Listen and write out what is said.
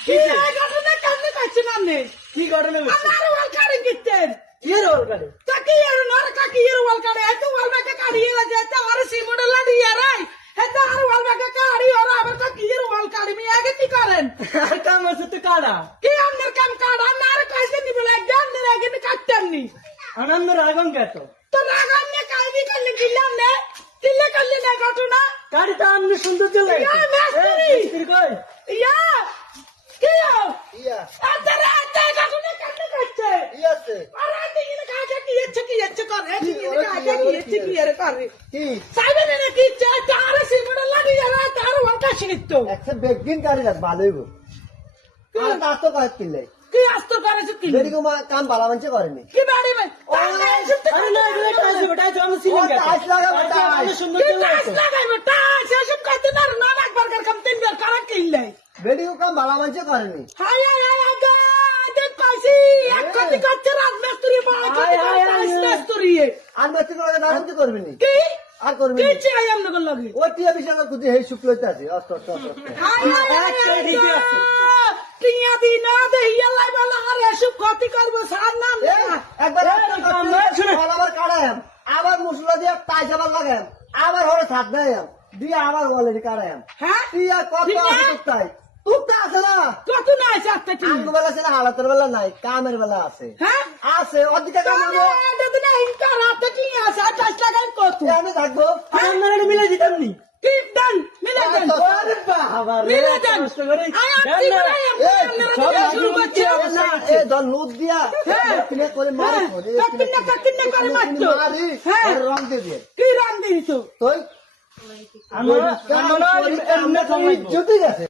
কি ঘটনা কেমনে কাছে নামনে কি ঘটনা হচ্ছে আমার ওয়াল কাড়ে গিতেন কি রোল করে তাকি আর নর কাকি এর ওয়াল কাড়ে এত ওয়াল বাকে কাড়ি এলা যেতে আর সি মডেল লাডি আরাই এত আর ওয়াল বাকে কাড়ি ওরা আবার কাকি এর ওয়াল কাড়ি মি আগে কি করেন আর কাম আছে তো কাড়া কি আমনের কাম কাড়া না আর কইছে নি বলে জানলে আগে নি কাটতেন নি আনন্দ রাগন কেত তো রাগান নে কাইদি করলে দিলাম নে দিলে করলে না ঘটনা গাড়িটা আমনে সুন্দর চলে ইয়া, মিস্ত্রি। মিস্ত্রি কই ইয়া কি ইয়া আদারে আদা ঘটনা কেমনে কাটছে ইয়াছে আরে দিনে কাজে কি ইচ্ছে করে দিনে কাজে কি এর করে কি সাইবে নে কি তার সি মডেল লাগি যারা তার ওয়ালটা শিখতো একটা বেগিন গাড়ি রাখ ভালো হইব আর তা তো কয় কিলে কি আস্ত করে কি যদি কোন কাম ভালো মানছে করেনি কি বাড়ি ভাই আরে না এগুলো টাইস ওটাই তো আমি ছিলাম কেত টাইস লাগাবো, টাইস। আমনে সুন্দর কি চলে টাইস লাগাইবো টাইস এসব কাতে না না একবার কার কাম তিনবার কারণ কিনলে বেডি কাম ভালো মানছে করেনি হাই হাই হাই আগা দেখ কইছি এক কোটি কাছে রাজমিস্ত্রি বাড়া হায়, হায়, হায়। রাজমিস্ত্রি আর মেতে করে দাঁড়ান তো করবিনি কি আর করবিনি কি চাই আমনগর লাগি ওই টিয়া বিশাল কুদি হেই শুক্লইতে আছে অস্ত অস্ত অস্ত হাই হাই হাই একটা ঠিকই আছে। টিয়া দি না দে ইয়ালাই বলা আর এসব ক্ষতি করব সার নাম না একবার শুনে। আবার কাড়ায়াম আবার মশলা দিয়ে টাইস আবার লাগায়াম আবার হরে ছাদ দেয়াম দিয়ে আবার অলরেডি কাড়ায়াম হ্যাঁ টিয়া কত ঠিক আছে না? তুকতাই তুকতা আছে না কত না আছে একটা কি আঙ্গ বেলা ছিল হালাতের বেলা নাই কামের বেলা আছে হ্যাঁ আছে অধিকা কাম হইব এটা তো না ইনকার রাতে কি আছে আর টাইস লাগাই কত আমি থাকবো আমরা এটা মিলে দিতাম নি কি ডান মিলে দেন আরে বাবা রে মিলে দেন কষ্ট করে আয় দেন কি না। বলাই সব আমরা শুরু করছি না এ দল লুট দিয়া কিনে করে মারি কিনে করে মারতো। মারি হ্যাঁ। আর রং দিয়ে দিয়ে কি রান দিছো তুই আমরা এমনি কমাইবো ইজ্জতই গেছে